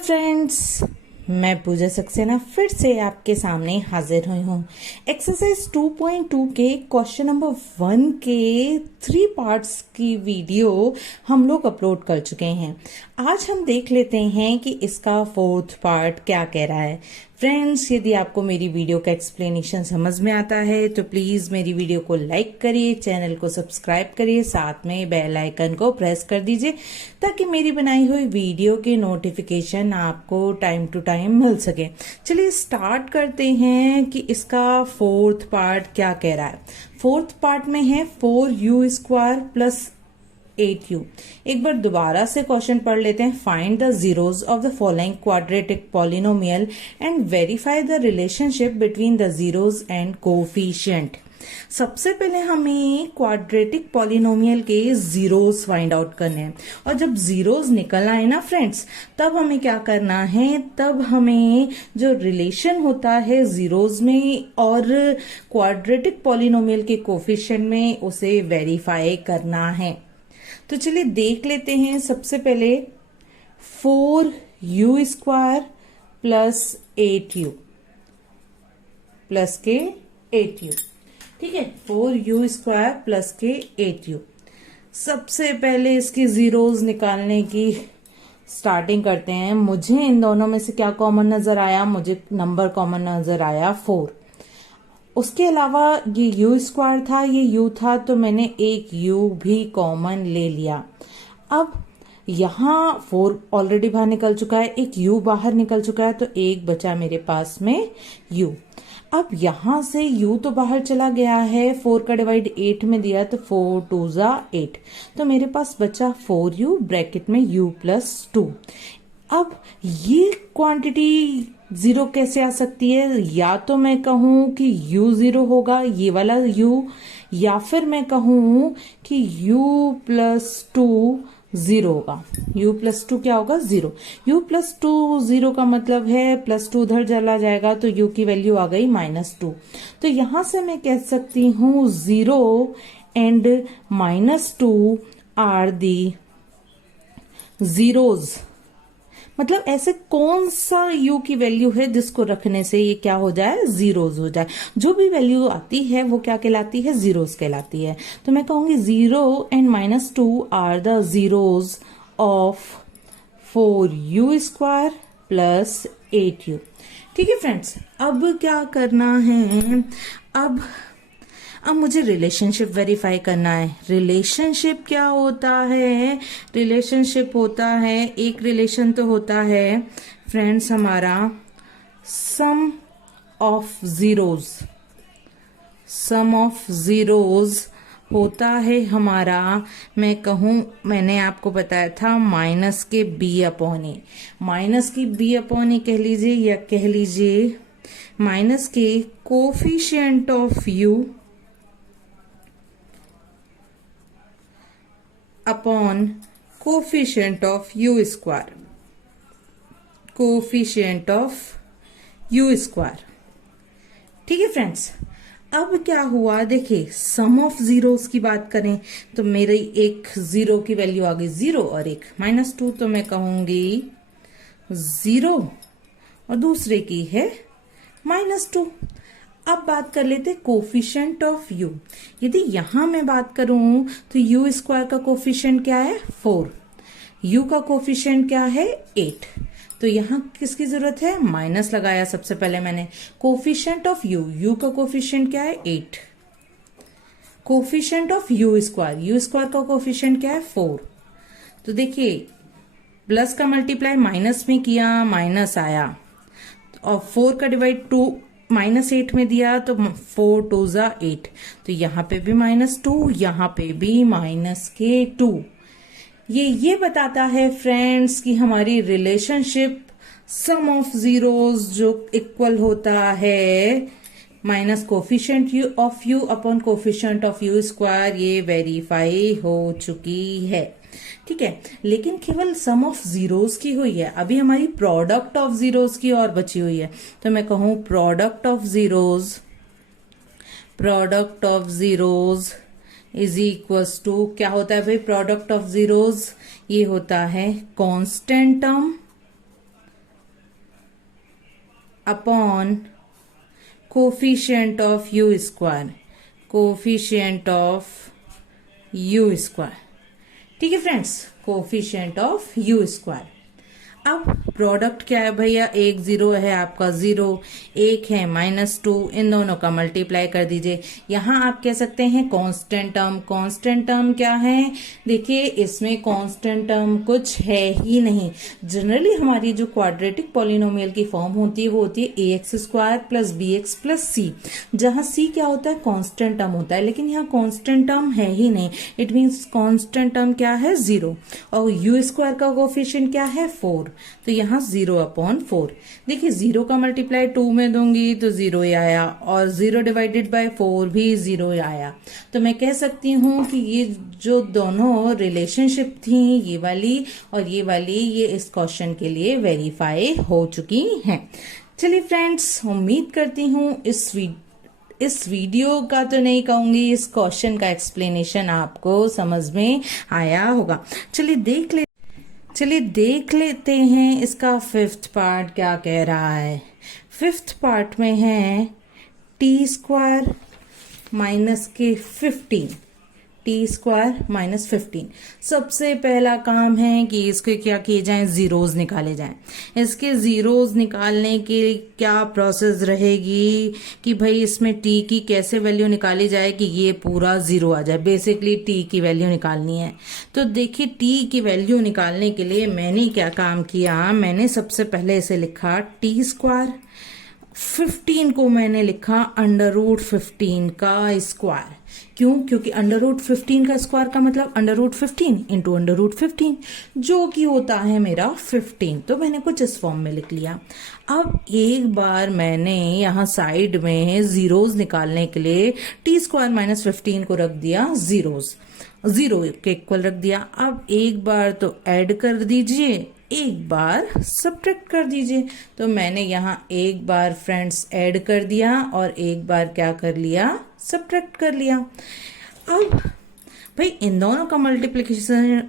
Friends, मैं पूजा सक्सेना फिर से आपके सामने हाजिर हुई हूँ। एक्सरसाइज 2.2 के क्वेश्चन नंबर 1 के 3 पार्ट्स की वीडियो हम लोग अपलोड कर चुके हैं। आज हम देख लेते हैं कि इसका 4th पार्ट क्या कह रहा है। फ्रेंड्स, यदि आपको मेरी वीडियो का एक्सप्लेनेशन समझ में आता है तो प्लीज मेरी वीडियो को लाइक करिए, चैनल को सब्सक्राइब करिए, साथ में बेल आइकन को प्रेस कर दीजिए ताकि मेरी बनाई हुई वीडियो के नोटिफिकेशन आपको टाइम टू टाइम मिल सके। चलिए स्टार्ट करते हैं कि इसका 4th पार्ट क्या कह रहा है। 4th पार्ट में है 4u² प्लस 8u। एक बार दोबारा से क्वेश्चन पढ़ लेते हैं। Find the zeros of the following quadratic polynomial and verify the relationship between the zeros and coefficient. सबसे पहले हमें क्वाड्रेटिक पॉलिनोमियल के जीरोज फाइंड आउट करने हैं, और जब जीरोज निकल आए ना फ्रेंड्स, तब हमें क्या करना है, तब हमें जो रिलेशन होता है जीरोज में और क्वाड्रेटिक पॉलिनोमियल के कोफिशिएंट में उसे वेरीफाई करना है। तो चलिए देख लेते हैं। सबसे पहले 4u² प्लस 8u प्लस के 8u, ठीक है। 4u² प्लस के 8u। सबसे पहले इसकी जीरोज निकालने की स्टार्टिंग करते हैं। मुझे इन दोनों में से क्या कॉमन नजर आया? मुझे नंबर कॉमन नजर आया 4। उसके अलावा ये u² था, ये u था, तो मैंने एक u भी कॉमन ले लिया। अब यहाँ 4 ऑलरेडी बाहर निकल चुका है, एक u बाहर निकल चुका है, तो एक बचा मेरे पास में u। अब यहां से u तो बाहर चला गया है, 4 का डिवाइड 8 में दिया तो 4 2 8, तो मेरे पास बचा 4u ब्रैकेट में u प्लस 2। अब ये क्वांटिटी जीरो कैसे आ सकती है? या तो मैं कहूं कि u जीरो होगा, ये वाला u, या फिर मैं कहूं कि u प्लस 2 जीरो होगा। u प्लस 2 क्या होगा? जीरो। u प्लस 2 जीरो का मतलब है प्लस 2 उधर चला जाएगा तो u की वैल्यू आ गई -2। तो यहां से मैं कह सकती हूं 0 एंड -2 आर दी जीरोज। मतलब ऐसे कौन सा u की वैल्यू है जिसको रखने से ये क्या हो जाए? जीरोज हो जाए। जो भी वैल्यू आती है वो क्या कहलाती है? जीरोज कहलाती है। तो मैं कहूंगी 0 and -2 are the zeros of 4u² plus 8u। ठीक है फ्रेंड्स, अब क्या करना है? अब मुझे रिलेशनशिप वेरीफाई करना है। रिलेशनशिप क्या होता है? रिलेशनशिप होता है, एक रिलेशन तो होता है फ्रेंड्स हमारा sum of zeros. Sum of zeros होता है हमारा, मैं कहूं, मैंने आपको बताया था माइनस के b/a। माइनस की b/a कह लीजिए, या कह लीजिए माइनस के coefficient of u upon coefficient of u²। Coefficient of u²। ठीक है फ्रेंड्स, अब क्या हुआ? देखिए, सम ऑफ जीरोस की बात करें तो मेरी एक जीरो की वैल्यू आ गई 0 और एक -2, तो मैं कहूंगी 0 और दूसरे की है -2। अब बात कर लेते कोफिशिएंट ऑफ u। यदि यहां मैं बात करूं तो u² का कोफिशिएंट क्या है? 4। u का कोफिशिएंट क्या है? 8। तो यहां किसकी जरूरत है? माइनस लगाया सबसे पहले मैंने। कोफिशिएंट ऑफ u का कोफिशिएंट क्या है? 8। कोफिशिएंट ऑफ u² का कोफिशिएंट क्या है? 4। तो देखिए, प्लस का मल्टीप्लाई माइनस में किया, माइनस आया, और 4 का डिवाइड 2 -8 में दिया तो 4 2 8, तो यहाँ पे भी -2, यहाँ पे भी -2। ये बताता है फ्रेंड्स कि हमारी रिलेशनशिप सम ऑफ जीरोज जो इक्वल होता है minus coefficient of u upon coefficient of u², ये वेरीफाई हो चुकी है। ठीक है, लेकिन केवल सम ऑफ जीरोस की हुई है, अभी हमारी प्रोडक्ट ऑफ जीरोस की और बची हुई है। तो मैं कहूं product of zeros is equals to, क्या होता है भाई प्रोडक्ट ऑफ जीरोस? ये होता है constant term upon coefficient of you square, coefficient of you square. ठीक है friends, coefficient of you square. अब प्रोडक्ट क्या है भैया, एक जीरो है आपका, जीरो एक है -2, इन दोनों का मल्टीप्लाई कर दीजिए। यहां आप कह सकते हैं कांस्टेंट टर्म। कांस्टेंट टर्म क्या है, देखिए इसमें कांस्टेंट टर्म कुछ है ही नहीं। जनरली हमारी जो क्वाड्रेटिक पॉलिनोमियल की फॉर्म होती है वो होती है ax² plus bx plus c, जहां c क्या होता है, कांस्टेंट टर्म होता है, लेकिन यहाँ कांस्टेंट टर्म है ही नहीं। इट मीन्स कांस्टेंट टर्म क्या है, जीरो, और यू स्क्वायर का कोफिशिएंट क्या है, 4, तो यहाँ 0/4। देखिए 0 का मल्टीप्लाई 2 में दूंगी तो 0 ही आया, और 0 डिवाइडेड बाय 4 भी 0 ही आया। तो मैं कह सकती हूँ कि ये जो दोनों रिलेशनशिप थी, ये वाली और ये वाली, ये इस क्वेश्चन के लिए वेरीफाई हो चुकी हैं। चलिए फ्रेंड्स, उम्मीद करती हूँ इस वीडियो का तो नहीं कहूंगी, इस क्वेश्चन का एक्सप्लेनेशन आपको समझ में आया होगा। चलिए देख लेते हैं इसका फिफ्थ पार्ट क्या कह रहा है। फिफ्थ पार्ट में है t² माइनस के 15, t² माइनस 15। सबसे पहला काम है कि इसके क्या किए जाएं, जीरोज निकाले जाएं। इसके जीरोज निकालने की क्या प्रोसेस रहेगी कि भाई इसमें t की कैसे वैल्यू निकाली जाए कि ये पूरा जीरो आ जाए। बेसिकली t की वैल्यू निकालनी है। तो देखिए t की वैल्यू निकालने के लिए मैंने क्या काम किया, मैंने सबसे पहले इसे लिखा t², 15 को मैंने लिखा √15 का स्क्वायर। क्यों, क्योंकि √15 का स्क्वायर का मतलब √15 इंटू √15, जो कि होता है मेरा 15। तो मैंने कुछ इस फॉर्म में लिख लिया। अब एक बार मैंने यहाँ साइड में जीरोज निकालने के लिए t² माइनस 15 को रख दिया जीरोज, जीरो के इक्वल रख दिया। अब एक बार तो ऐड कर दीजिए, एक बार सब्ट्रैक्ट कर दीजिए। तो मैंने यहाँ एक बार फ्रेंड्स ऐड कर दिया और एक बार क्या कर लिया, सब्ट्रैक्ट कर लिया। अब भाई इन दोनों का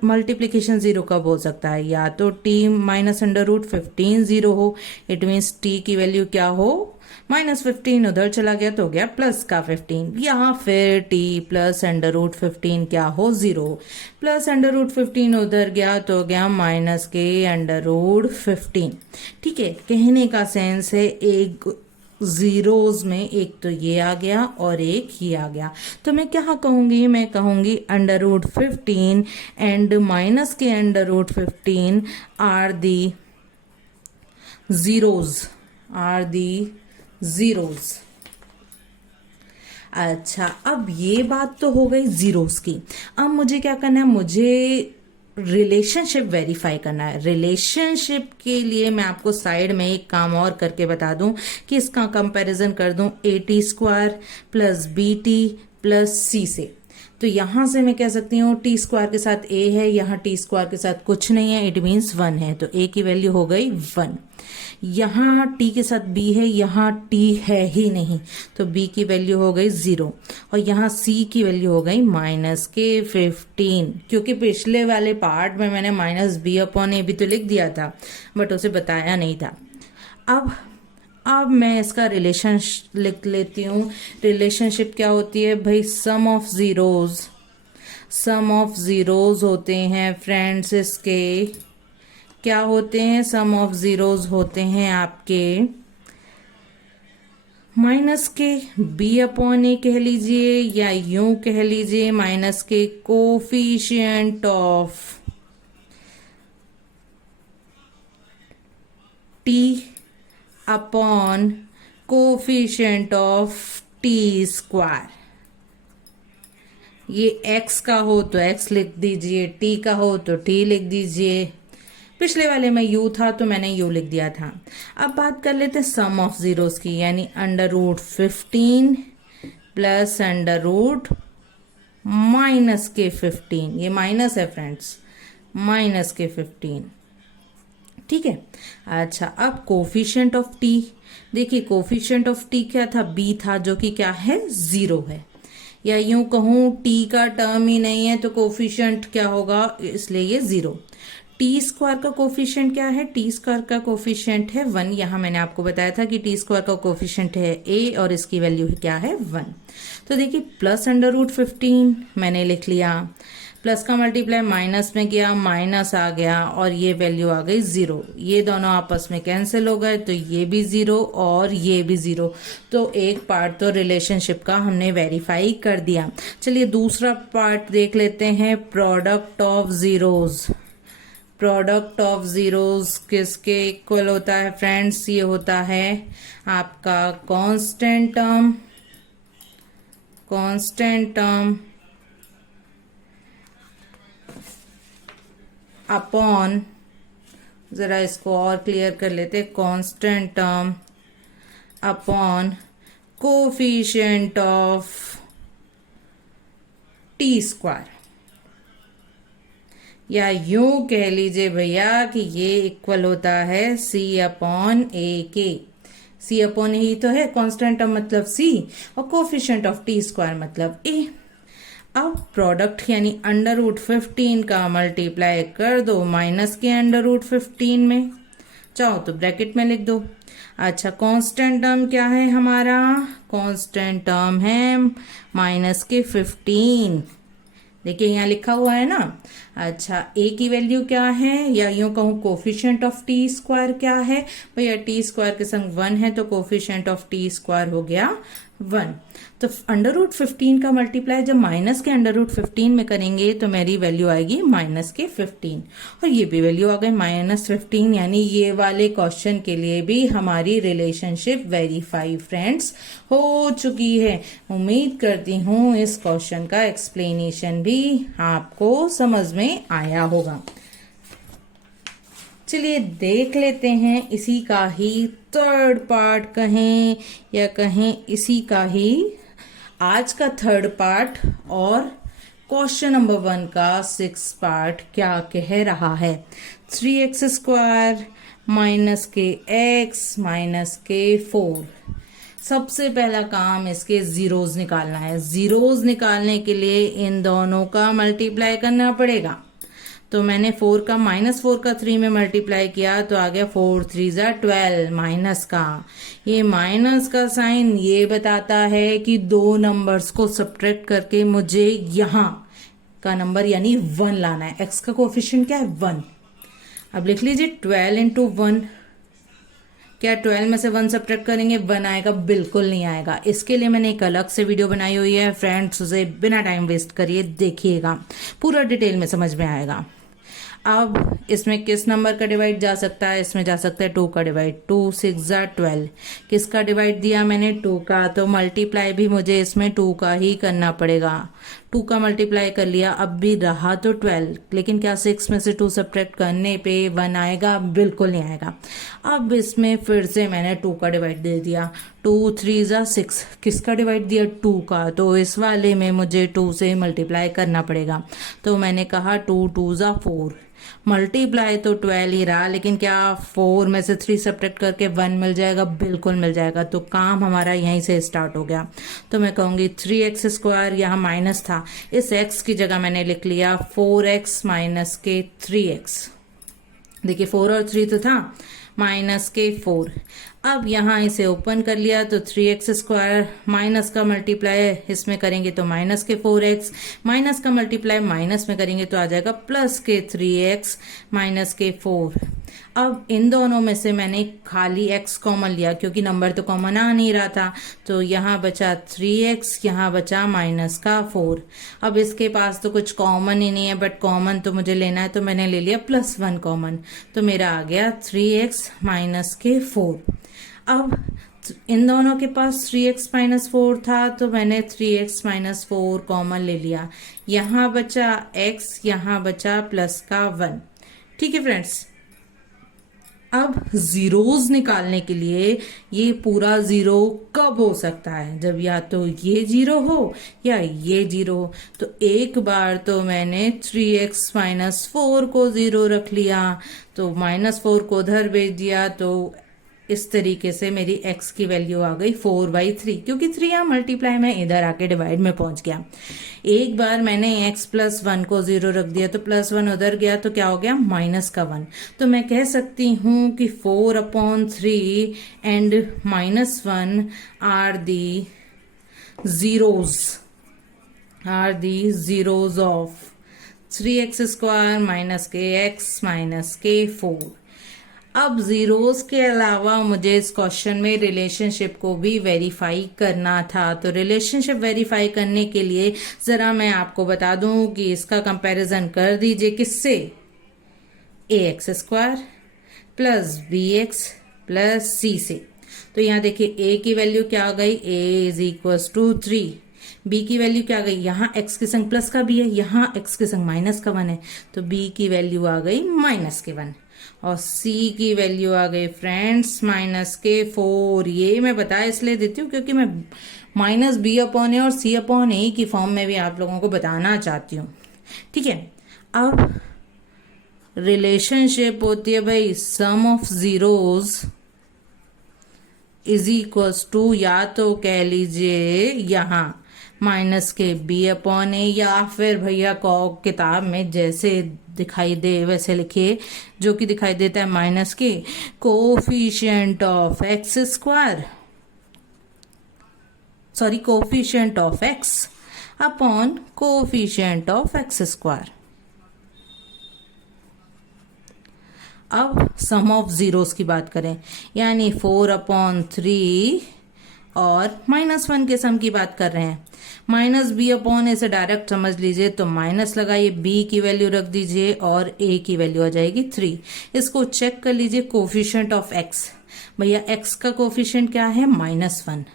मल्टीप्लिकेशन जीरो कब हो सकता है, या तो t माइनस √15 जीरो हो, इट मीन्स t की वैल्यू क्या हो, -15 उधर चला गया तो हो गया प्लस का 15, या फिर t प्लस √15 क्या हो, जीरो, प्लस √15 उधर गया तो हो गया माइनस के √15। ठीक है, कहने का सेंस है एक जीरोज में एक तो ये आ गया और एक ये आ गया। तो मैं क्या कहूंगी, मैं कहूंगी √15 एंड माइनस के √15 आर दी जीरोज। अच्छा, अब ये बात तो हो गई जीरोस की। अब मुझे क्या करना है, मुझे रिलेशनशिप वेरीफाई करना है। रिलेशनशिप के लिए मैं आपको साइड में एक काम और करके बता दूं कि इसका कंपैरिजन कर दूं at² plus bt plus c से। तो यहां से मैं कह सकती हूँ t² के साथ a है, यहाँ t² के साथ कुछ नहीं है, इट मीन्स 1 है, तो a की वैल्यू हो गई 1। यहाँ t के साथ b है, यहाँ t है ही नहीं, तो b की वैल्यू हो गई 0, और यहाँ c की वैल्यू हो गई -15, क्योंकि पिछले वाले पार्ट में मैंने -b/a भी तो लिख दिया था, बट उसे बताया नहीं था। अब मैं इसका रिलेशन लिख लेती हूँ। रिलेशनशिप क्या होती है भाई, सम ऑफ जीरोज होते हैं फ्रेंड्स। इसके क्या होते हैं, सम ऑफ जीरोज होते हैं आपके माइनस के b/a कह लीजिए, या यूं कह लीजिए माइनस के coefficient of t upon coefficient of t²। ये x का हो तो x लिख दीजिए, t का हो तो t लिख दीजिए। पिछले वाले में u था तो मैंने u लिख दिया था। अब बात कर लेते हैं सम ऑफ जीरोस की, यानी √15 प्लस माइनस के 15, ये माइनस है फ्रेंड्स, माइनस के 15। ठीक है, अच्छा अब कोफिशिएंट ऑफ t, देखिए कोफिशिएंट ऑफ t क्या था, b था, जो कि क्या है, 0 है, या यूं कहूं t का टर्म ही नहीं है तो कोफिशिएंट क्या होगा, इसलिए ये 0। टी स्क्वायर का कोफिशिएंट क्या है? टी स्क्वायर का कोफिशिएंट है 1। यहाँ मैंने आपको बताया था कि टी स्क्वायर का कोफिशिएंट है a और इसकी वैल्यू क्या है 1। तो देखिए प्लस अंडर रूट 15 मैंने लिख लिया, प्लस का मल्टीप्लाई माइनस में किया, माइनस आ गया और ये वैल्यू आ गई 0। ये दोनों आपस में कैंसिल हो गए तो ये भी 0 और ये भी 0। तो एक पार्ट तो रिलेशनशिप का हमने वेरीफाई कर दिया। चलिए दूसरा पार्ट देख लेते हैं, product of zeros. Product of zeros किसके इक्वल होता है फ्रेंड्स? ये होता है आपका कांस्टेंट टर्म अपॉन, जरा इसको और क्लियर कर लेते, constant term upon coefficient of T square, या यूं कह लीजिए भैया कि ये इक्वल होता है c अपॉन ए के। c अपॉन ही तो है, कांस्टेंट टर्म मतलब c और कोफिशिएंट ऑफ टी स्क्वायर मतलब a। अब प्रोडक्ट यानी अंडर रूट 15 का मल्टीप्लाई कर दो माइनस के अंडर रूट 15 में, चाहो तो ब्रैकेट में लिख दो। अच्छा कांस्टेंट टर्म क्या है हमारा? कांस्टेंट टर्म है माइनस के 15। देखिए यहाँ लिखा हुआ है ना। अच्छा a की वैल्यू क्या है, या यूं कहूं कोफिशिएंट ऑफ टी स्क्वायर क्या है भैया? टी स्क्वायर के संग 1 है तो कोफिशिएंट ऑफ टी स्क्वायर हो गया 1। तो अंडर रूट 15 का मल्टीप्लाई जब माइनस के अंडर रूट 15 में करेंगे तो मेरी वैल्यू आएगी माइनस के 15 और ये भी वैल्यू आ गई माइनस 15। यानी ये वाले क्वेश्चन के लिए भी हमारी रिलेशनशिप वेरीफाई फ्रेंड्स हो चुकी है। उम्मीद करती हूँ इस क्वेश्चन का एक्सप्लेनेशन भी आपको समझ में आया होगा। चलिए देख लेते हैं इसी का ही थर्ड पार्ट कहें या कहें इसी का ही आज का थर्ड पार्ट और क्वेश्चन नंबर 1 का 6 पार्ट क्या कह रहा है। 3x स्क्वायर माइनस के x माइनस के 4। सबसे पहला काम इसके जीरोज निकालना है। जीरोज निकालने के लिए इन दोनों का मल्टीप्लाई करना पड़ेगा। तो मैंने 4 का -4 का 3 में मल्टीप्लाई किया तो आ गया 4 3 जा 12 माइनस का। ये माइनस का साइन ये बताता है कि दो नंबर्स को सब्ट्रैक्ट करके मुझे यहाँ का नंबर यानी 1 लाना है। x का कोफिशिएंट क्या है 1। अब लिख लीजिए 12 इंटू 1। क्या 12 में से 1 सब्ट्रैक्ट करेंगे 1 आएगा? बिल्कुल नहीं आएगा। इसके लिए मैंने एक अलग से वीडियो बनाई हुई है फ्रेंड्स, उसे बिना टाइम वेस्ट करिए देखिएगा, पूरा डिटेल में समझ में आएगा। अब इसमें किस नंबर का डिवाइड जा सकता है? इसमें जा सकता है 2 का डिवाइड। 2 6 जा 12। किसका डिवाइड दिया मैंने? 2 का। तो मल्टीप्लाई भी मुझे इसमें 2 का ही करना पड़ेगा। 2 का मल्टीप्लाई कर लिया, अब भी रहा तो 12, लेकिन क्या 6 में से 2 सब्ट्रैक्ट करने पे 1 आएगा? बिल्कुल नहीं आएगा। अब इसमें फिर से मैंने 2 का डिवाइड दे दिया। 2 3 जा 6। किसका डिवाइड दिया? 2 का। तो इस वाले में मुझे 2 से मल्टीप्लाई करना पड़ेगा। तो मैंने कहा 2 2 जा 4। मल्टीप्लाई तो 12 ही रहा, लेकिन क्या 4 में से 3 सब्ट्रैक्ट करके 1 मिल जाएगा? बिल्कुल मिल जाएगा। तो काम हमारा यहीं से स्टार्ट हो गया। तो मैं कहूंगी 3x स्क्वायर, यहाँ माइनस था, इस x की जगह मैंने लिख लिया 4x माइनस के 3x। देखिए 4 और 3 तो था, माइनस के 4। अब यहाँ इसे ओपन कर लिया तो 3x स्क्वायर माइनस का मल्टीप्लाई इसमें करेंगे तो माइनस के 4x, माइनस का मल्टीप्लाई माइनस में करेंगे तो आ जाएगा प्लस के 3x माइनस के 4। अब इन दोनों में से मैंने खाली x कॉमन लिया क्योंकि नंबर तो कॉमन आ नहीं रहा था। तो यहाँ बचा 3x, यहाँ बचा माइनस का 4। अब इसके पास तो कुछ कॉमन ही नहीं है, बट कॉमन तो मुझे लेना है तो मैंने ले लिया +1 कॉमन। तो मेरा आ गया 3x माइनस के 4। अब इन दोनों के पास 3x माइनस 4 था तो मैंने 3x माइनस 4 कॉमन ले लिया। यहाँ बचा x, यहाँ बचा प्लस का 1। ठीक है फ्रेंड्स। अब जीरोज निकालने के लिए ये पूरा जीरो कब हो सकता है? जब या तो ये जीरो हो या ये जीरो हो। तो एक बार तो मैंने 3x माइनस 4 को जीरो रख लिया, तो -4 को उधर भेज दिया, तो इस तरीके से मेरी x की वैल्यू आ गई 4/3, क्योंकि 3 यहाँ मल्टीप्लाई में इधर आके डिवाइड में पहुंच गया। एक बार मैंने x प्लस 1 को 0 रख दिया तो प्लस 1 उधर गया तो क्या हो गया माइनस का 1। तो मैं कह सकती हूं कि 4/3 and -1 are the zeros of 3x square minus kx minus k4। अब जीरोस के अलावा मुझे इस क्वेश्चन में रिलेशनशिप को भी वेरीफाई करना था। तो रिलेशनशिप वेरीफाई करने के लिए जरा मैं आपको बता दूं कि इसका कंपैरिजन कर दीजिए किससे, ax² plus bx plus c से। तो यहाँ देखिए a की वैल्यू क्या आ गई, a = 3। b की वैल्यू क्या आ गई, यहाँ x के संग प्लस का b है, यहाँ x के संग माइनस का 1 है, तो b की वैल्यू आ गई -1। और c की वैल्यू आ गई फ्रेंड्स -4। ये मैं बता इसलिए देती हूँ क्योंकि मैं -b/a और c/a की फॉर्म में भी आप लोगों को बताना चाहती हूँ। ठीक है, अब रिलेशनशिप होती है भाई सम ऑफ जीरोस = या तो कह लीजिए यहाँ -b/a, या फिर भैया किताब में जैसे दिखाई दे वैसे लिखिए, जो कि दिखाई देता है coefficient of x upon coefficient of x²। अब सम ऑफ जीरोस की बात करें, यानी 4/3 और -1 के सम की बात कर रहे हैं। -b/a से डायरेक्ट समझ लीजिए, तो माइनस लगाइए, b की वैल्यू रख दीजिए और a की वैल्यू आ जाएगी 3। इसको चेक कर लीजिए कोफिशिएंट ऑफ x। भैया x का कोफिशिएंट क्या है, -1,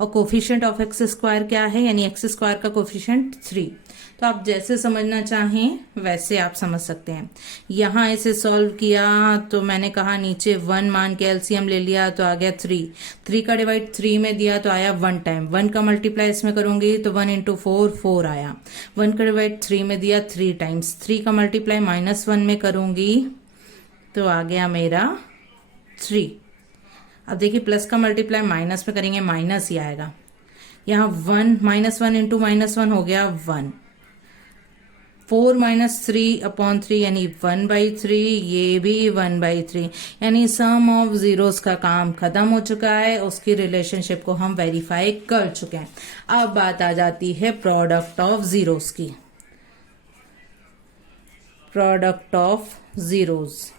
और कोफिशिएंट ऑफ x² क्या है, यानी x² का कोफिशिएंट 3। तो आप जैसे समझना चाहें वैसे आप समझ सकते हैं। यहाँ इसे सॉल्व किया तो मैंने कहा नीचे 1 मान के एलसीएम ले लिया तो आ गया 3 का डिवाइड 3 में दिया तो आया 1 टाइम। 1 का मल्टीप्लाई इसमें करूंगी तो 1 × 4 आया। 1 का डिवाइड 3 में दिया 3 टाइम्स। 3 का मल्टीप्लाई -1 में करूंगी तो आ गया मेरा 3। अब देखिए प्लस का मल्टीप्लाई माइनस में करेंगे माइनस ही आएगा। यहाँ 1 -1 × -1 हो गया 1। 4 - 3/3 यानी 1/3, ये भी 1/3, यानी सम ऑफ जीरोस का काम खत्म हो चुका है, उसकी रिलेशनशिप को हम वेरीफाई कर चुके हैं। अब बात आ जाती है प्रोडक्ट ऑफ जीरोस की। प्रोडक्ट ऑफ जीरोस,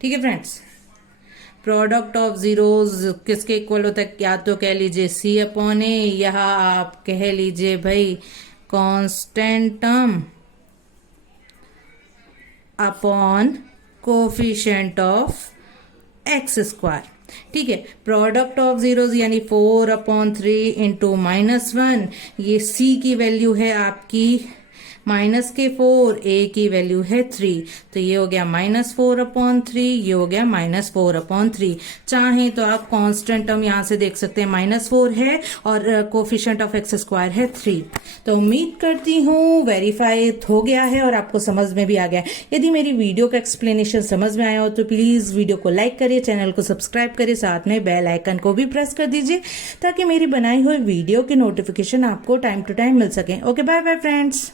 ठीक है फ्रेंड्स, प्रोडक्ट ऑफ जीरोस किसके इक्वल होता है, या तो कह लीजिए c/a, या आप कह लीजिए भाई constant term upon coefficient of x²। ठीक है, प्रोडक्ट ऑफ जीरोस यानी 4/3 × -1, ये c की वैल्यू है आपकी -4, a की वैल्यू है 3, तो ये हो गया -4/3, ये हो गया -4/3। चाहे तो आप कांस्टेंट टर्म यहां से देख सकते हैं, -4 है और कोफिशिएंट ऑफ x² है 3। तो उम्मीद करती हूँ वेरीफाई हो गया है और आपको समझ में भी आ गया। यदि मेरी वीडियो का एक्सप्लेनेशन समझ में आया हो तो प्लीज वीडियो को लाइक करिए, चैनल को सब्सक्राइब करिए, साथ में बेल आइकन को भी प्रेस कर दीजिए ताकि मेरी बनाई हुई वीडियो की नोटिफिकेशन आपको टाइम टू टाइम मिल सके। Okay, bye bye friends.